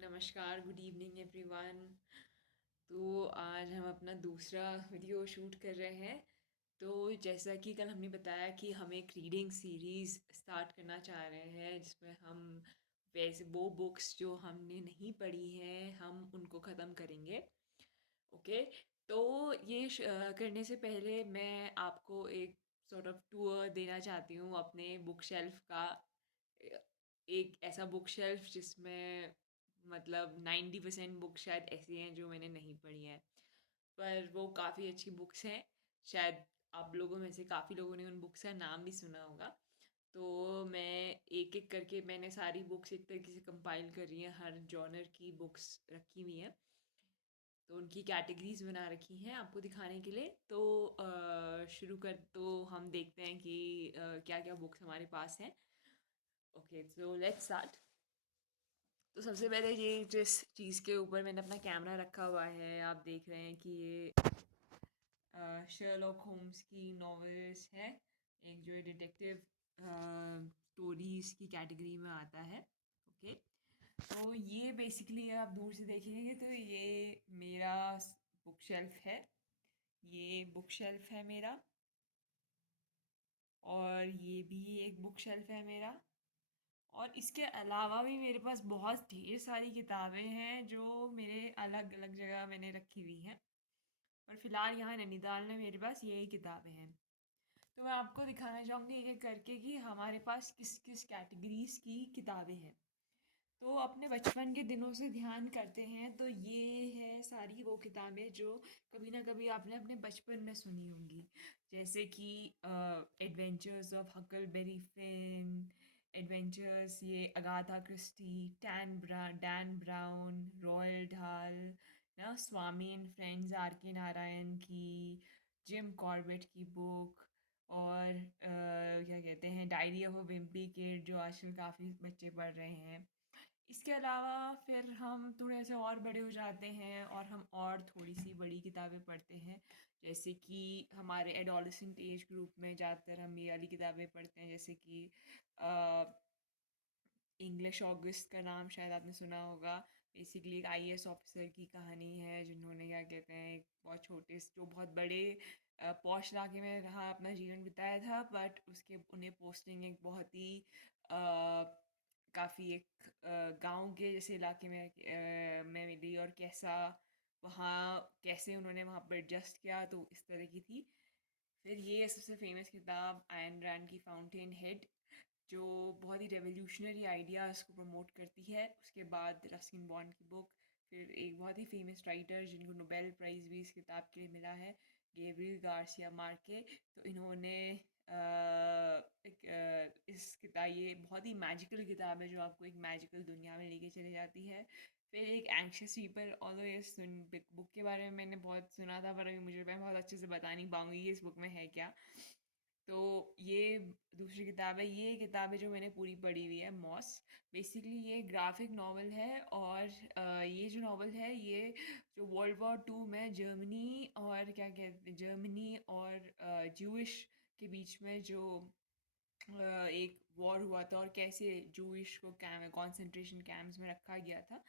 नमस्कार, good evening everyone. तो आज हम अपना दूसरा वीडियो शूट कर रहे हैं। तो जैसा कि कल हमने बताया कि हम एक रीडिंग सीरीज़ स्टार्ट करना चाह रहे हैं जिसमें हम वैसे वो बुक्स जो हमने नहीं पढ़ी हैं हम उनको ख़त्म करेंगे। ओके। तो करने से पहले मैं आपको एक सॉर्ट ऑफ टूर देना चाहती हूँ अपने बुक शेल्फ का। ए- एक ऐसा बुक शेल्फ जिसमें मतलब 90% बुक शायद ऐसी हैं जो मैंने नहीं पढ़ी हैं, पर वो काफ़ी अच्छी बुक्स हैं। शायद आप लोगों में से काफ़ी लोगों ने उन बुक्स का नाम भी सुना होगा। तो मैं एक एक करके मैंने सारी बुक्स एक तरीके से कंपाइल कर रही हैं, हर जॉनर की बुक्स रखी हुई हैं। तो उनकी कैटेगरीज बना रखी हैं आपको दिखाने के लिए। तो शुरू कर तो हम देखते हैं कि क्या क्या बुक्स हमारे पास हैं। Okay, so let's start. तो सबसे पहले ये जिस चीज़ के ऊपर मैंने अपना कैमरा रखा हुआ है आप देख रहे हैं कि ये शर्लॉक होम्स की नॉवेल्स है। एक जो डिटेक्टिव स्टोरीज की कैटेगरी में आता है। ओके। तो ये बेसिकली आप दूर से देखेंगे तो ये मेरा बुक शेल्फ है। ये बुक शेल्फ है मेरा, और ये भी एक बुक शेल्फ है मेरा। और इसके अलावा भी मेरे पास बहुत ढेर सारी किताबें हैं जो मेरे अलग अलग जगह मैंने रखी हुई हैं। पर फिलहाल यहाँ नैनीताल में मेरे पास यही किताबें हैं। तो मैं आपको दिखाना चाहूँगी एक एक करके कि हमारे पास किस किस कैटेगरीज की किताबें हैं। तो अपने बचपन के दिनों से ध्यान करते हैं तो ये है सारी वो किताबें जो कभी ना कभी आपने अपने बचपन में सुनी होंगी। जैसे कि adventures of Huckleberry Finn, adventures ये Agatha Christie, Dan Brown, Roald Dahl, ना स्वामी एंड फ्रेंड्स आर के नारायण की, जिम कॉर्बेट की बुक, और क्या कहते हैं diary of a Wimpy kid जो आजकल काफ़ी बच्चे पढ़ रहे हैं। इसके अलावा फिर हम थोड़े से और बड़े हो जाते हैं और हम और थोड़ी-सी बड़ी किताबें पढ़ते हैं। जैसे कि हमारे एडोलेसेंट एज ग्रुप में ज़्यादातर हम ये वाली किताबें पढ़ते हैं, जैसे कि अ, इंग्लिश ऑगस्ट का नाम शायद आपने सुना होगा। बेसिकली एक आईएएस ऑफिसर की कहानी है जिन्होंने क्या कहते हैं एक बहुत छोटे जो बहुत बड़े पॉश इलाके में रहा अपना जीवन बिताया था, बट उसके उन्हें पोस्टिंग एक बहुत ही काफ़ी एक गांव के जैसे इलाके में मिली, और कैसा वहाँ कैसे उन्होंने वहाँ पर एडजस्ट किया, तो इस तरह की थी। फिर ये सबसे फेमस किताब आयन रैंड की फाउंटेन हेड जो बहुत ही रेवोल्यूशनरी आइडियाज़ को प्रमोट करती है। उसके बाद रस्किन बॉन्ड की बुक, फिर एक बहुत ही फेमस राइटर जिनको नोबेल प्राइज़ भी इस किताब के लिए मिला है, गैब्रियल गार्सिया मार्के। तो इन्होंने इस किताब ये बहुत ही मैजिकल किताब है जो आपको एक मैजिकल दुनिया में लेके चली जाती है। फिर एक एंग्शियस पीपल, ऑल्दो ये बुक के बारे में मैंने बहुत सुना था पर अभी मुझे मैं बहुत अच्छे से बता नहीं पाऊँगी इस बुक में है क्या। तो ये दूसरी किताब है। ये किताब है जो मैंने पूरी पढ़ी हुई है, मॉस। बेसिकली ये ग्राफिक नॉवल है, और ये जो नॉवल है ये जो वर्ल्ड वॉर 2 में जर्मनी और क्या कहते हैं जर्मनी और ज्यूइश के बीच में जो एक वॉर हुआ था और कैसे जूइश को कॉन्सेंट्रेशन कैंप्स में रखा गया था,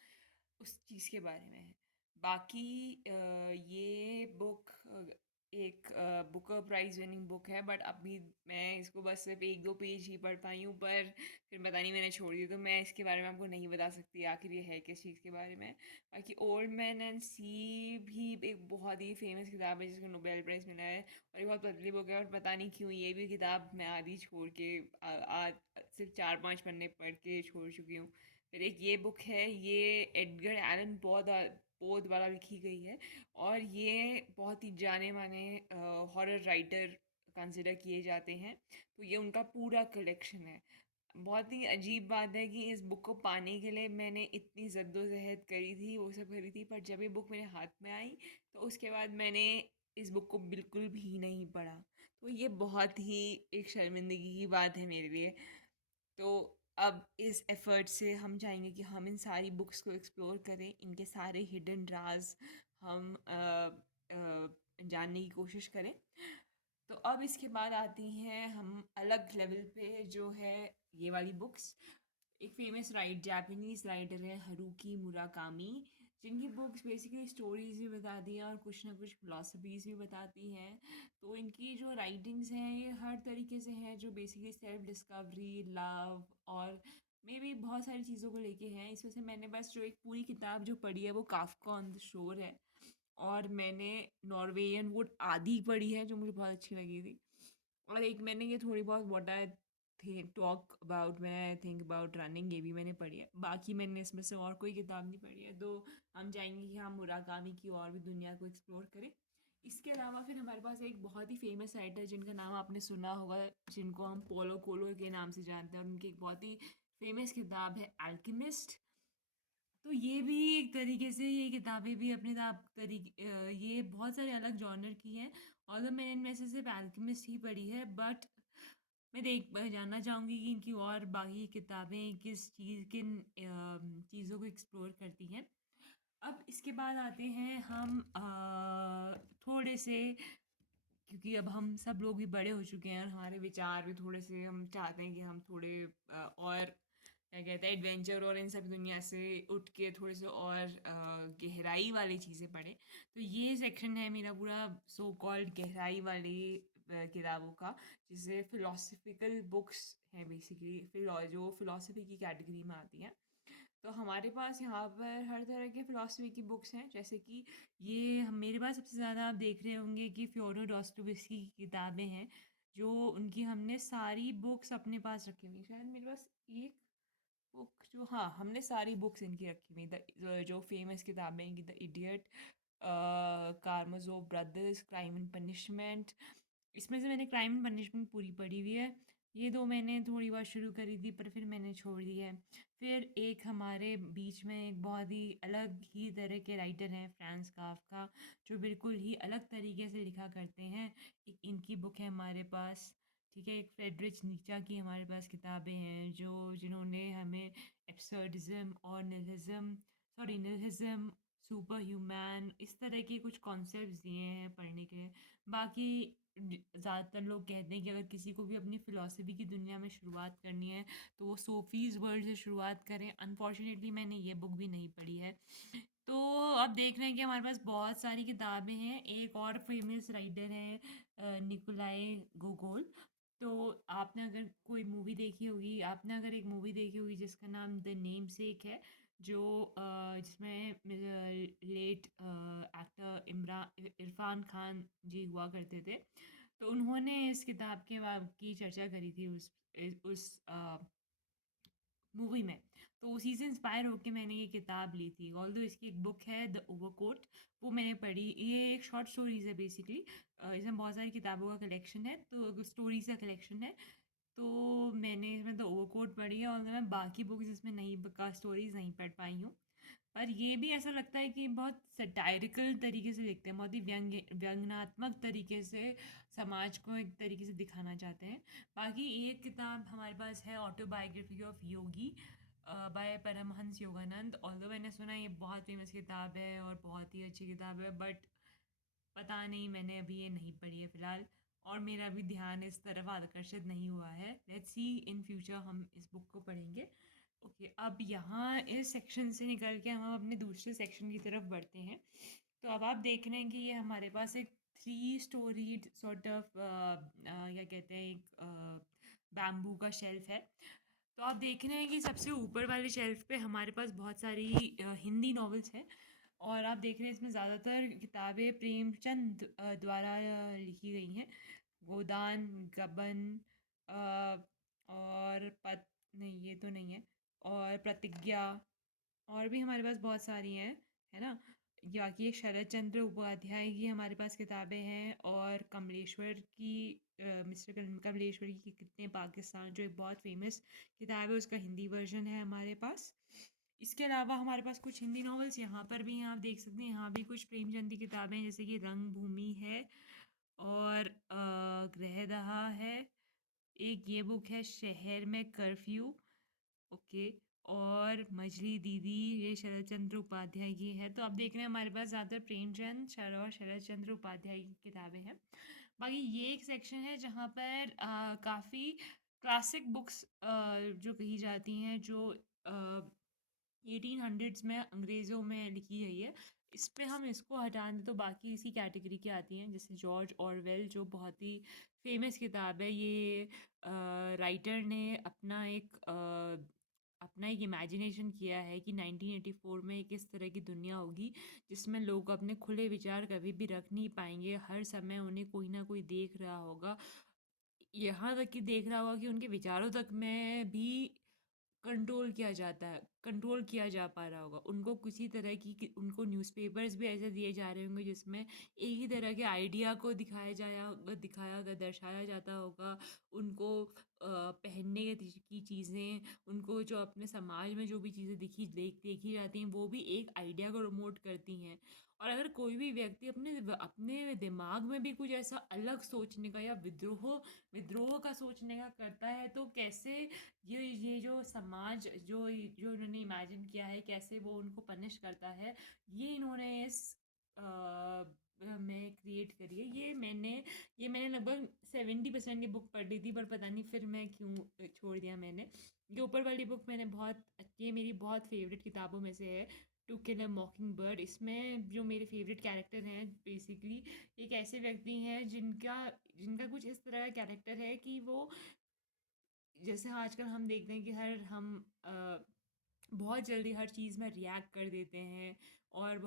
उस चीज़ के बारे में है। बाकी ये बुक एक बुकर प्राइज़ विनिंग बुक है, बट अभी मैं इसको बस सिर्फ एक दो पेज ही पढ़ पाई हूँ, पर फिर पता नहीं मैंने छोड़ दी, तो मैं इसके बारे में आपको नहीं बता सकती आखिर ये है किस चीज़ के बारे में। बाकी ओल्ड मैन एंड सी भी एक बहुत ही फेमस किताब है जिसको नोबेल प्राइज़ मिला है, और ये बहुत पतली बुक है, और पता नहीं क्यों ये भी किताब मैं आधी छोड़ के आज सिर्फ 4-5 पन्ने पढ़ के छोड़ चुकी हूँ। फिर एक ये बुक है, ये एडगर एलन पोद द्वारा लिखी गई है, और ये बहुत ही जाने माने हॉरर राइटर कंसिडर किए जाते हैं। तो ये उनका पूरा कलेक्शन है। बहुत ही अजीब बात है कि इस बुक को पाने के लिए मैंने इतनी जद्दोजहद करी थी, वो सब करी थी, पर जब ये बुक मेरे हाथ में आई तो उसके बाद मैंने इस बुक को बिल्कुल भी नहीं पढ़ा। तो ये बहुत ही एक शर्मिंदगी की बात है मेरे लिए। तो अब इस एफ़र्ट से हम चाहेंगे कि हम इन सारी बुक्स को एक्सप्लोर करें, इनके सारे हिडन राज हम जानने की कोशिश करें। तो अब इसके बाद आती हैं हम अलग लेवल पे जो है ये वाली बुक्स। एक फ़ेमस जापानीज़ राइटर है हरुकी मुराकामी, जिनकी बुक्स बेसिकली स्टोरीज़ भी बताती हैं और कुछ ना कुछ फ़िलॉसफ़ीज़ भी बताती हैं। तो इनकी जो राइटिंग्स हैं ये हर तरीके से हैं, जो बेसिकली सेल्फ़ डिस्कवरी, लव और मेबी बहुत सारी चीज़ों को लेके हैं। इसमें से मैंने बस जो एक पूरी किताब जो पढ़ी है वो काफ़का ऑन द शोर है, और मैंने नॉर्वेयन वुड आधी पढ़ी है जो मुझे बहुत अच्छी लगी थी। और एक मैंने ये थोड़ी बहुत what I talk about when I think about running, ये भी मैंने पढ़ी है। बाकी मैंने इसमें से और कोई किताब नहीं पढ़ी है। तो हम चाहेंगे कि हम मुराकामी की और भी दुनिया को एक्सप्लोर करें। इसके अलावा फिर हमारे पास एक बहुत ही फेमस राइटर जिनका नाम आपने सुना होगा, जिनको हम पोलो कोलो के नाम से जानते हैं, और उनकी एक बहुत ही फेमस किताब है अल्केमिस्ट। तो ये भी एक तरीके से, ये किताबें भी अपने आप ये बहुत सारे अलग जॉनर की हैं। और मैंने इनमें से सिर्फ अल्केमिस्ट ही पढ़ी है, बट मैं जानना चाहूँगी कि इनकी और बाकी किताबें किन चीज़ों को एक्सप्लोर करती हैं। अब इसके बाद आते हैं हम थोड़े से, क्योंकि अब हम सब लोग भी बड़े हो चुके हैं और हमारे विचार भी थोड़े से, हम चाहते हैं कि हम थोड़े और क्या कहते हैं एडवेंचर और इन सब दुनिया से उठ के थोड़े से और गहराई वाली चीज़ें पढ़ें। तो ये सेक्शन है मेरा पूरा सो कॉल्ड गहराई वाली किताबों का, जिसे फ़िलोसफिकल बुक्स हैं बेसिकली, जो फ़िलॉसफी की कैटेगरी में आती हैं। तो हमारे पास यहाँ पर हर तरह के फ़िलॉसफी की बुक्स हैं, जैसे कि मेरे पास सबसे ज़्यादा आप देख रहे होंगे कि फ्योडोर डॉस्टोयेव्स्की की किताबें हैं, जो उनकी हमने सारी बुक्स अपने पास रखी हुई हैं। शायद मेरे पास एक बुक जो, हाँ, हमने सारी बुक्स इनकी रखी हुई, जो फ़ेमस किताबें हैं कि the idiot, Karamazov brothers, crime and punishment. इसमें से मैंने क्राइम एंड पनिशमेंट पूरी पढ़ी हुई है। ये 2 मैंने थोड़ी बहुत शुरू करी थी पर फिर मैंने छोड़ दी है। फिर एक हमारे बीच में एक बहुत ही अलग ही तरह के राइटर हैं, फ्रांज काफ्का, जो बिल्कुल ही अलग तरीके से लिखा करते हैं। एक इनकी बुक है हमारे पास, ठीक है। एक फ्रेडरिच नीचा की हमारे पास किताबें हैं, जिन्होंने हमें एब्सर्डिज़्म और निहिलिज़्म, सुपर ह्यूमन, इस तरह के कुछ कॉन्सेप्ट्स दिए हैं पढ़ने के लिए। बाकी ज़्यादातर लोग कहते हैं कि अगर किसी को भी अपनी फ़िलॉसफ़ी की दुनिया में शुरुआत करनी है तो वो सोफ़ीज़ वर्ल्ड से शुरुआत करें। अनफॉर्चुनेटली मैंने ये बुक भी नहीं पढ़ी है। तो अब देख रहे हैं कि हमारे पास बहुत सारी किताबें हैं। एक और फ़ेमस राइटर है निकोलाई गोगोल। तो आपने अगर एक मूवी देखी होगी जिसका नाम द नेमसेक है, जिसमें लेट एक्टर इरफान खान जी हुआ करते थे। तो उन्होंने इस किताब की चर्चा करी थी उस मूवी में। तो उसी से इंस्पायर होके मैंने ये किताब ली थी। ऑल्दो इसकी एक बुक है द ओवरकोट, वो मैंने पढ़ी। ये एक शॉर्ट स्टोरीज़ है बेसिकली। इसमें बहुत सारी किताबों का कलेक्शन है, तो स्टोरीज़ का कलेक्शन है। तो मैंने इसमें द ओवरकोट पढ़ी है, और मैं बाकी बुक्स इसमें नहीं का स्टोरीज़ नहीं पढ़ पाई हूँ। पर ये भी ऐसा लगता है कि बहुत सटायरिकल तरीके से लिखते हैं, बहुत ही व्यंग्यात्मक तरीके से समाज को एक तरीके से दिखाना चाहते हैं। बाकी एक किताब हमारे पास है autobiography of Yogi by Paramahansa Yogananda. Although मैंने सुना है ये बहुत फेमस किताब है और बहुत ही अच्छी किताब है, बट पता नहीं, मैंने अभी ये नहीं पढ़ी है फ़िलहाल, और मेरा भी ध्यान इस तरफ आकर्षित नहीं हुआ है। लेट्स सी इन फ्यूचर हम इस बुक को पढ़ेंगे। ओके, अब यहाँ इस सेक्शन से निकल के हम अपने दूसरे सेक्शन की तरफ बढ़ते हैं। तो अब आप देख रहे हैं कि ये हमारे पास एक थ्री स्टोरीड सॉर्ट ऑफ क्या कहते हैं, एक बैम्बू का शेल्फ है। तो आप देख रहे हैं कि सबसे ऊपर वाले शेल्फ पे हमारे पास बहुत सारी हिंदी नॉवेल्स हैं, और आप देख रहे हैं इसमें ज़्यादातर किताबें प्रेमचंद द्वारा लिखी गई हैं। गोदान, गबन, अ, और पत नहीं, ये तो नहीं है, और प्रतिज्ञा, और भी हमारे पास बहुत सारी हैं, है ना। या कि एक शरद चंद्र उपाध्याय की हमारे पास किताबें हैं, और मिस्टर कमलेश्वर की कितने पाकिस्तान, जो एक बहुत फेमस किताब है, उसका हिंदी वर्जन है हमारे पास। इसके अलावा हमारे पास कुछ हिंदी नॉवेल्स यहाँ पर भी हैं, आप देख सकते हैं यहाँ भी कुछ प्रेमचंद की किताबें हैं, जैसे कि रंग भूमि है, और ग्रहदहा है। एक ये बुक है शहर में कर्फ्यू, ओके, और मछली दीदी, ये शरद चंद्र उपाध्याय की है। तो आप देख रहे हैं हमारे पास ज़्यादातर प्रेमचंद और शरद चंद्र उपाध्याय की किताबें हैं। बाकी ये एक सेक्शन है जहाँ पर काफ़ी क्लासिक बुक्स जो कही जाती हैं, जो 1800s में अंग्रेज़ों में लिखी गई है, इस पे हम इसको हटा दें तो बाकी इसी कैटेगरी की आती हैं, जैसे जॉर्ज ऑरवेल जो बहुत ही फ़ेमस किताब है। ये राइटर ने अपना एक इमेजिनेशन किया है कि 1984 में एक इस तरह की दुनिया होगी जिसमें लोग अपने खुले विचार कभी भी रख नहीं पाएँगे, हर समय उन्हें कोई ना कोई देख रहा होगा। यहाँ तक कि देख रहा होगा कि उनके विचारों तक में भी कंट्रोल किया जा पा रहा होगा। उनको किसी तरह की कि उनको न्यूज़पेपर्स भी ऐसे दिए जा रहे होंगे जिसमें एक ही तरह के आइडिया को दर्शाया जाता होगा। उनको पहनने की चीज़ें, उनको जो अपने समाज में जो भी चीज़ें देखी जाती हैं, वो भी एक आइडिया को प्रमोट करती हैं। और अगर कोई भी व्यक्ति अपने दिमाग में भी कुछ ऐसा अलग सोचने का या विद्रोह का सोचने का करता है, तो कैसे ये जो समाज जो इन्होंने इमेजिन किया है, कैसे वो उनको पनिश करता है, ये इन्होंने इस में क्रिएट करी है। ये मैंने लगभग 70% की बुक पढ़ ली थी, पर पता नहीं फिर मैं क्यों छोड़ दिया मैंने। ये ऊपर वाली बुक ये मेरी बहुत फेवरेट किताबों में से है, टू किल अ मॉकिंग बर्ड। इसमें जो मेरे फेवरेट कैरेक्टर हैं, बेसिकली एक ऐसे व्यक्ति हैं जिनका जिनका कुछ इस तरह का कैरेक्टर है कि वो, जैसे आजकल हम देखते हैं कि बहुत जल्दी हर चीज़ में रिएक्ट कर देते हैं और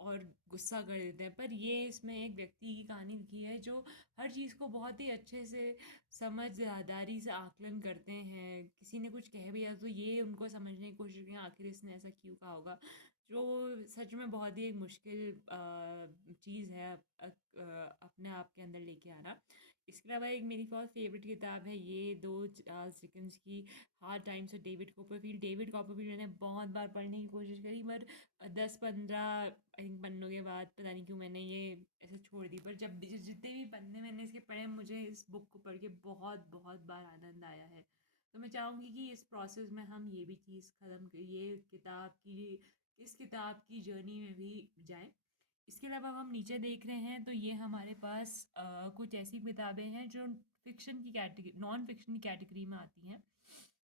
और गुस्सा कर देते हैं, पर ये इसमें एक व्यक्ति की कहानी लिखी है जो हर चीज़ को बहुत ही अच्छे से समझदारी से आकलन करते हैं। किसी ने कुछ कह भी दिया तो ये उनको समझने की कोशिश करें आखिर इसने ऐसा क्यों कहा होगा, जो सच में बहुत ही एक मुश्किल चीज़ है अपने आप के अंदर लेके आना। इसके अलावा एक मेरी बहुत फेवरेट किताब है, ये दो चार्ल्स डिकेंस की, hard times of David Copperfield मैंने बहुत बार पढ़ने की कोशिश करी, पर 10-15 आई थिंक पन्नों के बाद पता नहीं क्यों मैंने ये ऐसे छोड़ दी। पर जितने भी पन्ने मैंने इसके पढ़े, मुझे इस बुक को पढ़ के बहुत बहुत बार आनंद आया है। तो मैं चाहूँगी कि इस प्रोसेस में हम ये भी चीज़ ख़त्म कर ये इस किताब की जर्नी में भी जाएँ। इसके अलावा हम नीचे देख रहे हैं तो ये हमारे पास कुछ ऐसी किताबें हैं जो नॉन फिक्शन की कैटेगरी में आती हैं।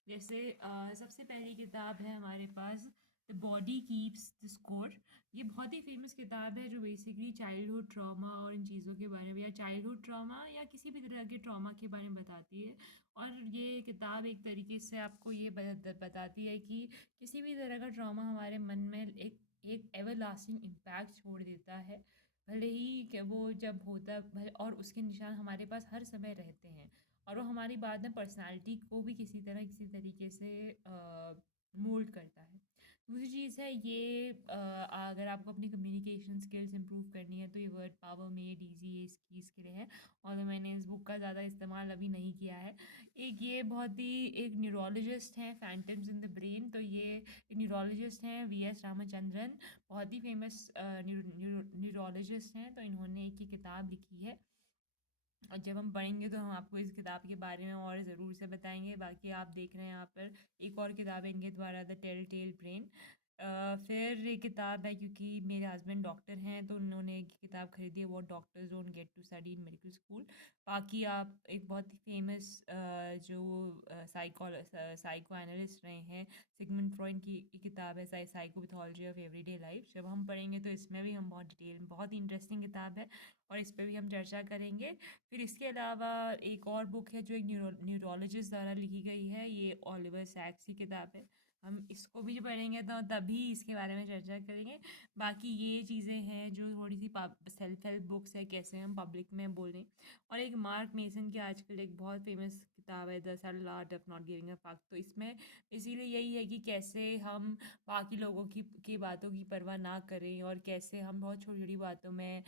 जैसे सबसे पहली किताब है हमारे पास, the body keeps the score. ये बहुत ही फेमस किताब है जो बेसिकली चाइल्डहुड ट्रॉमा और इन चीज़ों के बारे में, या चाइल्डहुड ट्रॉमा या किसी भी तरह के ट्रॉमा के बारे में बताती है। और ये किताब एक तरीके से आपको ये बताती है कि किसी भी तरह का ट्रॉमा हमारे मन में एक एवरलास्टिंग इम्पैक्ट छोड़ देता है, भले ही कि वो जब होता भले, और उसके निशान हमारे पास हर समय रहते हैं, और वो हमारी बाद में पर्सनालिटी को भी किसी तरीके से मोल्ड करता है। दूसरी चीज़ है ये, अगर आपको अपनी कम्युनिकेशन स्किल्स इंप्रूव करनी है तो ये वर्ड पावर मेड ईजी ये इसके लिए है, और मैंने इस बुक का ज़्यादा इस्तेमाल अभी नहीं किया है। एक ये बहुत ही एक न्यूरोलॉजिस्ट हैं, फैंटम्स इन द ब्रेन, तो ये न्यूरोलॉजिस्ट हैं वीएस रामचंद्रन, बहुत ही फेमस न्यूरोलॉजिस्ट हैं। तो इन्होंने एक ही किताब लिखी है, और जब हम पढ़ेंगे तो हम आपको इस किताब के बारे में और ज़रूर से बताएंगे। बाकी आप देख रहे हैं यहाँ पर एक और किताब है इनके द्वारा, द टेल टेल ब्रेन। फिर ये किताब है क्योंकि मेरे हस्बैंड डॉक्टर हैं तो उन्होंने एक किताब खरीदी है, वो doctors don't get to study in medical school. बाकी आप एक बहुत ही फेमस जो साइको एनालिस्ट रहे हैं, सिगमंड फ्रॉइड की किताब है साइकोपैथोलॉजी ऑफ एवरीडे लाइफ। जब हम पढ़ेंगे तो इसमें भी हम बहुत डिटेल, बहुत ही इंटरेस्टिंग किताब है और इस पर भी हम चर्चा करेंगे। फिर इसके अलावा एक और बुक है जो एक न्यूरोलॉजिस्ट द्वारा लिखी गई है, ये ओलिवर सैक्स की किताब है। हम इसको भी पढ़ेंगे तो तभी इसके बारे में चर्चा करेंगे। बाकी ये चीज़ें हैं जो थोड़ी सी सेल्फ हेल्प बुक्स है, कैसे हम पब्लिक में बोलें। और एक मार्क मेसन की आजकल एक बहुत फेमस किताब है, द सबल art of not giving a fuck. तो इसमें इसीलिए यही है कि कैसे हम बाकी लोगों की बातों की परवाह ना करें, और कैसे हम बहुत छोटी छोटी बातों में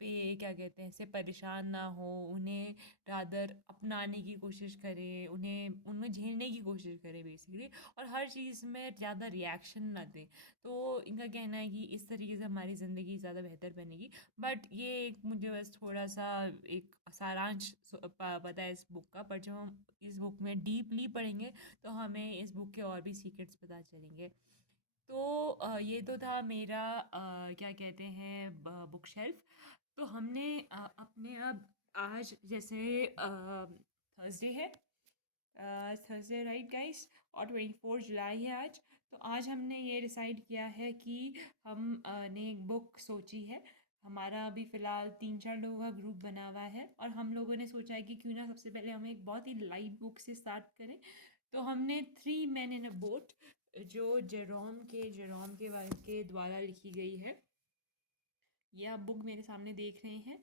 पे क्या कहते हैं से परेशान ना हो, उन्हें रादर अपनाने की कोशिश करें, उन्हें उनमें झेलने की कोशिश करें बेसिकली, और हर चीज़ में ज़्यादा रिएक्शन ना दें। तो इनका कहना है कि इस तरीके से हमारी ज़िंदगी ज़्यादा बेहतर बनेगी। बट ये एक मुझे बस थोड़ा सा एक सारांश पता है इस बुक का, पर जब हम इस बुक में डीपली पढ़ेंगे तो हमें इस बुक के और भी सीक्रेट्स पता चलेंगे। तो ये तो था मेरा क्या कहते हैं बुक शेल्फ। तो हमने अपने अब आज जैसे थर्सडे है, थर्सडे राइट गाइस, और 24 जुलाई है आज। तो आज हमने ये डिसाइड किया है कि हम ने एक बुक सोची है। हमारा अभी फ़िलहाल 3-4 लोगों का ग्रुप बना हुआ है और हम लोगों ने सोचा है कि क्यों ना सबसे पहले हम एक बहुत ही लाइट बुक से स्टार्ट करें। तो हमने three man in a boat, जो जेरोम के द्वारा लिखी गई है, ये आप बुक मेरे सामने देख रहे हैं।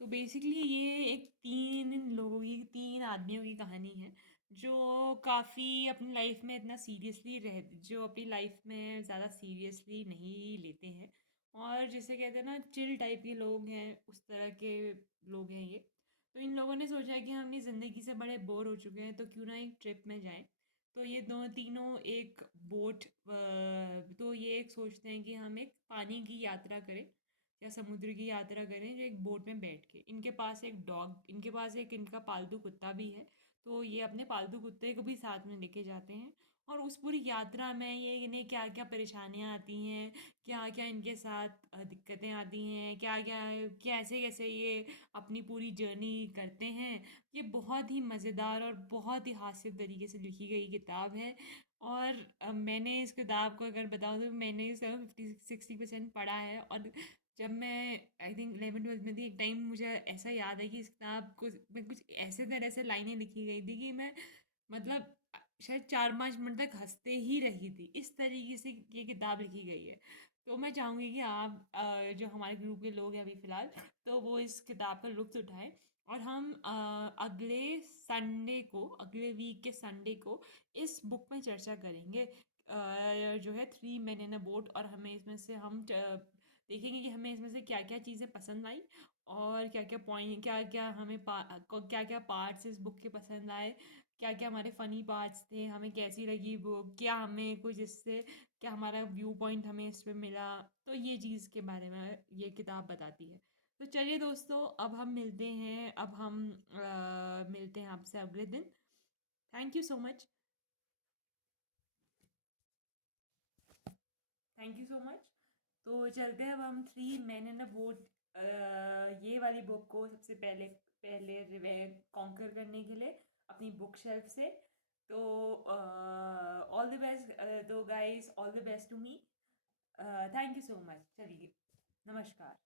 तो बेसिकली ये एक 3 आदमियों की कहानी है, जो काफ़ी अपनी लाइफ में इतना सीरियसली रह जो अपनी लाइफ में ज़्यादा सीरियसली नहीं लेते हैं, और जैसे कहते हैं ना चिल टाइप के लोग हैं, उस तरह के लोग हैं ये। तो इन लोगों ने सोचा कि हम अपनी ज़िंदगी से बड़े बोर हो चुके हैं, तो क्यों ना एक ट्रिप में जाएं। तो ये दो तीनों एक बोट तो ये एक सोचते हैं कि हम एक पानी की यात्रा करें या समुद्र की यात्रा करें, जो एक बोट में बैठ के। इनके पास एक इनका पालतू कुत्ता भी है, तो ये अपने पालतू कुत्ते को भी साथ में लेके जाते हैं। और उस पूरी यात्रा में ये इन्हें क्या क्या परेशानियाँ आती हैं, क्या क्या इनके साथ दिक्कतें आती हैं, क्या क्या कैसे कैसे ये अपनी पूरी जर्नी करते हैं। ये बहुत ही मज़ेदार और बहुत ही हास्य तरीके से लिखी गई किताब है। और मैंने इस किताब को अगर बताऊँ तो मैंने इसका 50-60% पढ़ा है। और जब मैं आई थिंक 11वीं 12वीं में थी, एक टाइम मुझे ऐसा याद है कि इस किताब को में कुछ ऐसे तरह से लाइनें लिखी गई थी कि मैं मतलब शायद 4-5 मिनट तक हंसते ही रही थी। इस तरीके से ये किताब लिखी गई है। तो मैं चाहूँगी कि आप जो हमारे ग्रुप के लोग हैं अभी फ़िलहाल, तो वो इस किताब का लुत्फ़ उठाएँ। और हम अगले वीक के संडे को इस बुक में चर्चा करेंगे, जो है three man in a boat. और हमें इसमें से हम देखेंगे कि हमें इसमें से क्या-क्या चीज़ें पसंद आई, और क्या-क्या पार्ट्स इस बुक के पसंद आए, क्या-क्या हमारे फ़नी पार्ट्स थे, हमें कैसी लगी बुक, क्या हमें कुछ इससे क्या हमारा व्यू पॉइंट हमें इसमें मिला। तो ये चीज़ के बारे में ये किताब बताती है। तो चलिए दोस्तों, अब हम मिलते हैं, मिलते हैं आपसे अगले दिन। Thank you so much. Thank you so much. तो चलते हैं अब हम three man in a boat, ये वाली बुक को सबसे पहले पहले कॉन्कर करने के लिए अपनी बुक शेल्फ से। तो ऑल द बेस्ट, तो guys all the best to me. Thank you so much. चलिए, नमस्कार।